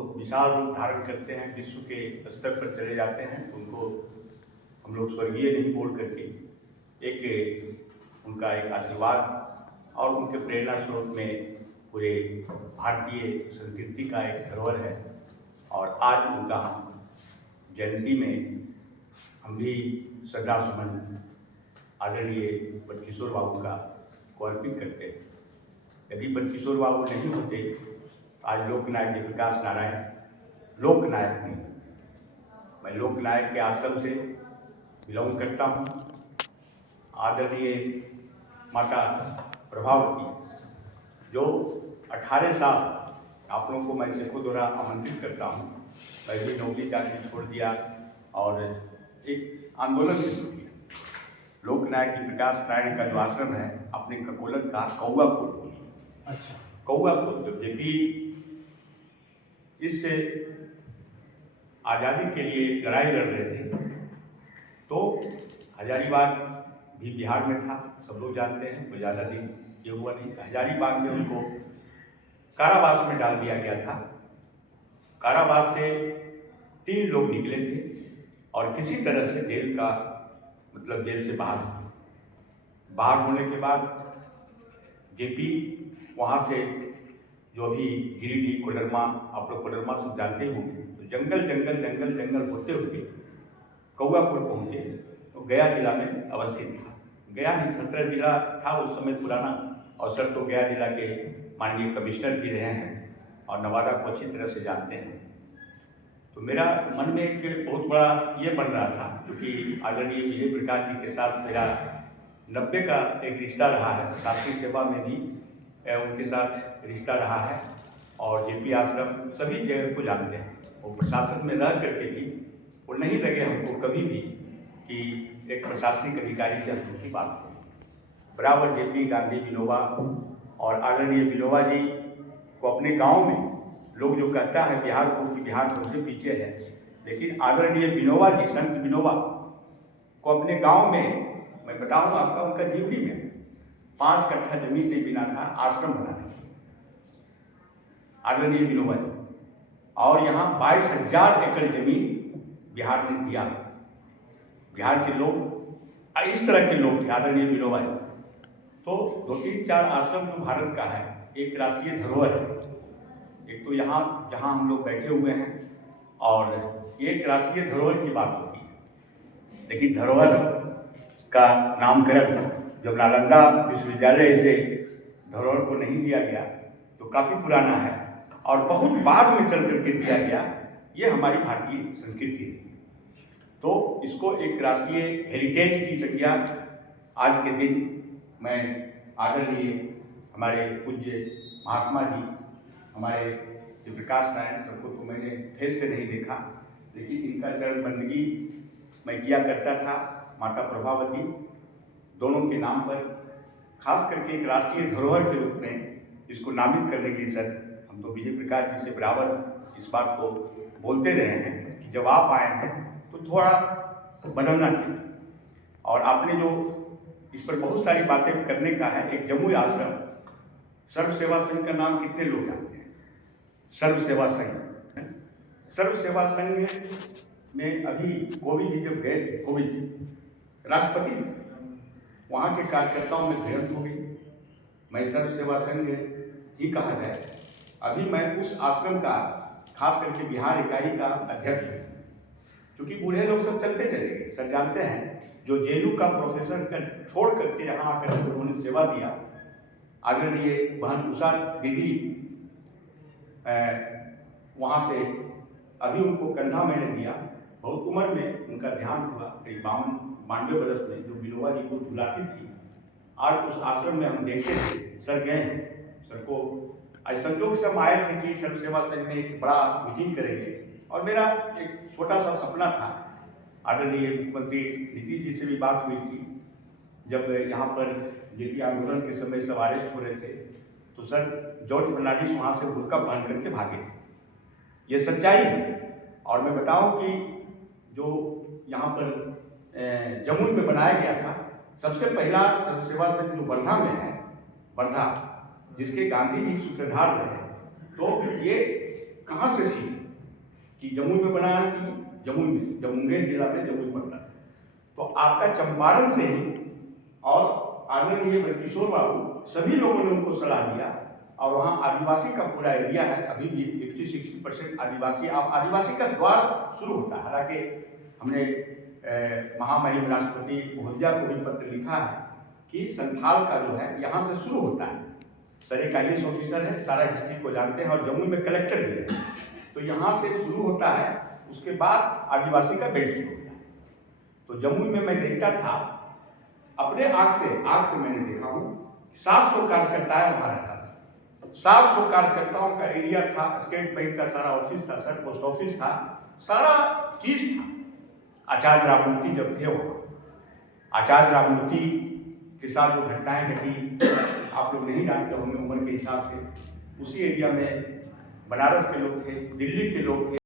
बहुत विशाल रूप धारण करते हैं, विश्व के स्तर पर चले जाते हैं, तो उनको हम लोग स्वर्गीय नहीं बोल करके एक उनका एक आशीर्वाद और उनके प्रेरणा स्रोत में पूरे भारतीय संस्कृति का एक धरोहर है। और आज उनका हम जयंती में हम भी श्रद्धा सुमन आदरणीय बटकिशोर बाबू का को अर्पित करते हैं। यदि बटकिशोर बाबू नहीं होते, आज लोकनायक जयप्रकाश नारायण लोकनायक नहीं। मैं लोकनायक के आश्रम से बिलोंग करता हूँ। आदरणीय माता प्रभावती जो 18 साल आप लोगों को मैं सिखों द्वारा आमंत्रित करता हूँ। मैं भी नौकरी चाकरी छोड़ दिया और एक आंदोलन से जुड़ी। लोकनायक जयप्रकाश नारायण का जो आश्रम है अपने ककोलत का कौआपुर, अच्छा, कौआपुर जब भी इस आज़ादी के लिए लड़ाई लड़ रहे थे तो हजारीबाग भी बिहार में था, सब लोग जानते हैं, कोई ज़्यादा दिन ये हुआ नहीं। हजारीबाग में उनको कारावास में डाल दिया गया था। कारावास से 3 लोग निकले थे और किसी तरह से जेल का मतलब जेल से बाहर होने के बाद जेपी वहाँ से जो अभी गिरिडीह कोडरमा, आप लोग कोडरमा सब जानते होंगे, तो जंगल होते हुए कौआपुर पहुँचे तो गया जिला में अवस्थित था। गया नहीं 17 जिला था उस समय पुराना, और सर तो गया जिला के माननीय कमिश्नर भी रहे हैं और नवादा को अच्छी तरह से जानते हैं। तो मेरा मन में एक बहुत बड़ा ये बन रहा था, क्योंकि आदरणीय विजय प्रकाश जी के साथ मेरा 90 का एक रिश्ता रहा है, शासकीय सेवा में भी उनके साथ रिश्ता रहा है और जेपी आश्रम सभी जगह को जानते हैं। वो प्रशासन में रह करके भी वो नहीं लगे हमको कभी भी कि एक प्रशासनिक अधिकारी से हम की बात करें। बराबर जेपी, गांधी, विनोबा और आदरणीय विनोबा जी को अपने गांव में लोग जो कहता है बिहार को कि बिहार सबसे पीछे है, लेकिन आदरणीय विनोबा जी, संत विनोबा को अपने गांव में मैं बताऊँ आपका उनका जीवनी में 5 कट्ठा जमीन नहीं बिना था आश्रम बनाने की, आदरणीय विनोबा जी। और यहाँ 22,000 एकड़ जमीन बिहार ने दिया। बिहार के लोग इस तरह के लोग थे आदरणीय विनोबा जी। तो 2-3-4 आश्रम जो भारत का है एक राष्ट्रीय धरोहर है। एक तो यहाँ जहाँ हम लोग बैठे हुए हैं और एक राष्ट्रीय धरोहर की बात होती है, लेकिन धरोहर का नामकरण जब नालंदा विश्वविद्यालय से धरोहर को नहीं दिया गया तो काफ़ी पुराना है और बहुत बाद में चल करके दिया गया। ये हमारी भारतीय संस्कृति है, तो इसको एक राष्ट्रीय हेरिटेज की संज्ञा आज के दिन मैं आदरणीय हमारे पूज्य महात्मा जी, हमारे जयप्रकाश नारायण सर को तो मैंने फेस से नहीं देखा, लेकिन इनका चरण बंदगी मैं किया करता था। माता प्रभावती दोनों के नाम पर खास करके एक राष्ट्रीय धरोहर के रूप में इसको नामित करने के लिए सर हम तो विजय प्रकाश जी से बराबर इस बात को बोलते रहे हैं कि जब आप आए हैं तो थोड़ा बदलना चाहिए। और आपने जो इस पर बहुत सारी बातें करने का है। एक जमुई आश्रम सर्व सेवा संघ का नाम कितने लोग जानते हैं? सर्व सेवा संघ, सर्व सेवा संघ में अभी कोविंद जी जब गए थे, कोविंद जी राष्ट्रपति थे, वहाँ के कार्यकर्ताओं में भिड़ंत हो गई। मैं सर्व सेवा संघ ही कहा जाए, अभी मैं उस आश्रम का खास करके बिहार इकाई का अध्यक्ष हूँ, क्योंकि बूढ़े लोग सब चलते चले गए। सर जानते हैं जो जेलू का प्रोफेसर कर छोड़ करके यहाँ आकर उन्होंने सेवा दिया, आदरणीय बहन उषा दीदी वहाँ से अभी उनको कंधा मैंने दिया। बहुत उम्र में उनका ध्यान हुआ, करीब 92 बरस में, जो विनोबा जी को झुलाती थी। आज उस आश्रम में हम देखते थे, सर गए हैं, सर को आज संयोग से हम आए थे कि सर्व सेवा संघ में एक बड़ा मीटिंग करेंगे और मेरा एक छोटा सा सपना था। आदरणीय मुख्यमंत्री नीतीश जी से भी बात हुई थी, जब यहाँ पर जेपी आंदोलन के समय सब अरेस्ट हो रहे थे तो सर जॉर्ज फर्नांडिस वहाँ से बुर्का पहन करके भागे थे। ये सच्चाई है। और मैं बताऊं कि जो यहाँ पर जमुई में बनाया गया था, सबसे पहला सर्व सेवा संघ जो वर्धा में है, वर्धा जिसके गांधी जी सूत्रधार रहे, तो ये कहाँ से सीखे कि जमुई में बनाना चाहिए, जमुई में, जब मुंगेर जिला में जमुई पड़ता है। तो आपका चंपारण से ही और आदरणीय ब्रजकिशोर बाबू सभी लोगों ने उनको सलाह दिया, और वहाँ आदिवासी का पूरा एरिया है, अभी भी 50-60% आदिवासी। अब आदिवासी का द्वार शुरू होता है। हालांकि हमने महामहिम राष्ट्रपति महोदया को भी पत्र लिखा है कि संथाल का जो है यहाँ से शुरू होता है। सर एक IAS ऑफिसर है, सारा हिस्ट्री को जानते हैं, और जमुई में कलेक्टर भी है। तो यहाँ से शुरू होता है, उसके बाद आदिवासी का बेल्ट शुरू होता है। तो जमुई में मैं देखता था, अपने आँख से मैंने देखा हूँ, 700 कार्यकर्ता वहाँ रहता था। 700 कार्यकर्ताओं का एरिया था, स्टेट बैंक का सारा ऑफिस था, सर पोस्ट ऑफिस था, सारा चीज था। आचार्य राममूर्ति जब थे वहाँ, आचार्य राममूर्ति के साथ जो घटनाएं घटी आप लोग नहीं जानते होंगे उम्र के हिसाब से। उसी एरिया में बनारस के लोग थे, दिल्ली के लोग थे।